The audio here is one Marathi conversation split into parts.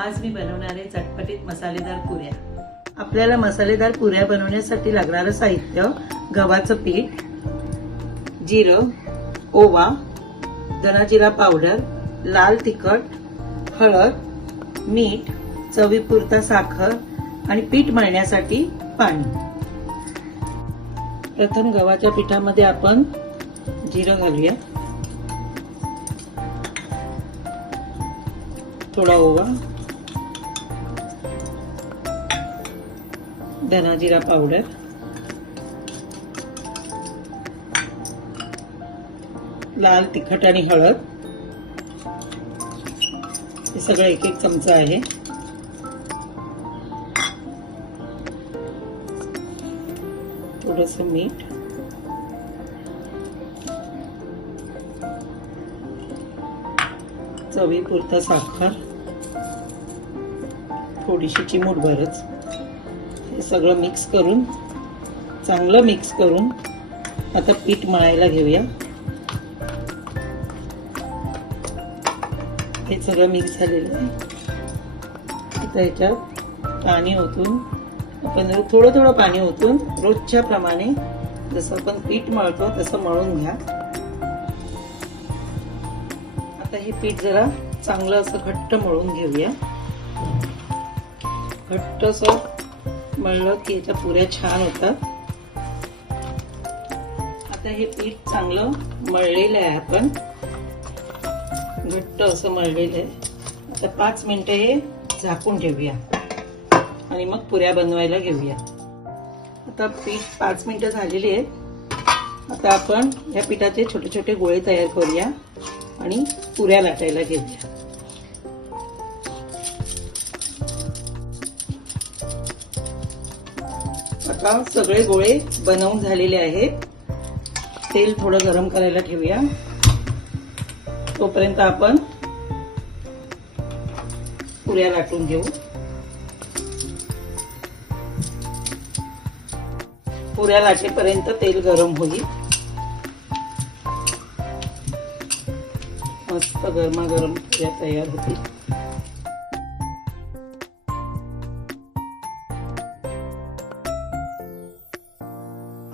आज मी बनवणार आहे चटपटीत मसालेदार पुऱ्या। आपल्याला मसालेदार पुऱ्या बनवण्यासाठी लागणारे साहित्य: गव्हाचं पीठ, जिरं, ओवा, धना जिरा पावडर, लाल तिखट, हळद, मीठ, चवीपुरता साखर आणि पीठ मळण्यासाठी पाणी। प्रथम गव्हाच्या पिठामध्ये आपण जिरं घालूया, थोडा ओवा, धना जिरा पावडर, लाल तिखट आणि हळद, हे सगळं एक एक चमचा आहे। थोडंसं मीठ, चवीपुरता साखर, थोडीशी चिमूटभरच, हे सगळं मिक्स करून चांगलं मिक्स करून आता पीठ मळायला घेऊया। हे सगळं मिक्स झालेलं आहे। आता याच्यात पाणी ओतून आपण थोडं थोडं पाणी ओतून रोजच्या प्रमाणे जसं आपण पीठ मळतो तसं मळून घ्या। आता हे पीठ जरा चांगलं असं घट्ट मळून घेऊया। घट्ट असं मळलं की याच्या पुऱ्या छान होतात। आता हे पीठ चांगलं मळलेलं आहे, आपण घट्ट असं मळलेलं आहे। आता 5 मिनिटं हे झाकून ठेवूया आणि मग पुऱ्या बनवायला घेऊया। आता पीठ 5 मिनिटं झालेली आहेत। आता आपण या पिठाचे छोटे छोटे गोळे तयार करूया आणि पुऱ्या लाटायला घेऊया। आता सगळे गोळे बनवून झालेले आहेत। तेल थोडं गरम करायला ठेवूया। तोपर्यंत आपण पुऱ्या लाटून घेऊ। पुऱ्या लाटेपर्यंत तेल गरम होईल। मस्त गरमागरम पुऱ्या तयार होतील।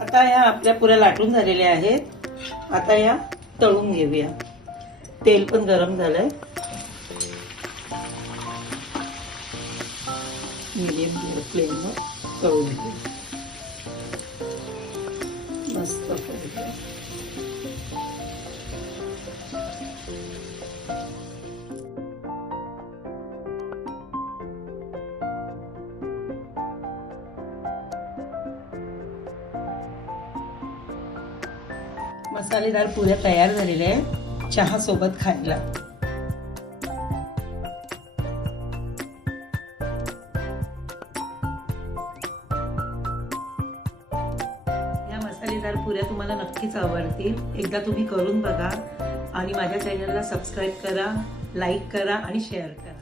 आता या आपल्या पुऱ्या लाटून झालेल्या आहेत। आता या तळून घेऊया। तेल पण गरम झालंय। मीडियम फ्लेमवर तळून घेऊया। मस्त मसालेदार पुऱ्या तयार झालेल्या आहेत चहा सोबत खायला। या मसालेदार पुऱ्या तुम्हाला नक्कीच आवडतील। एकदा तुम्ही करून बघा आणि माझ्या चॅनलला सबस्क्राईब करा, लाईक करा आणि शेअर करा।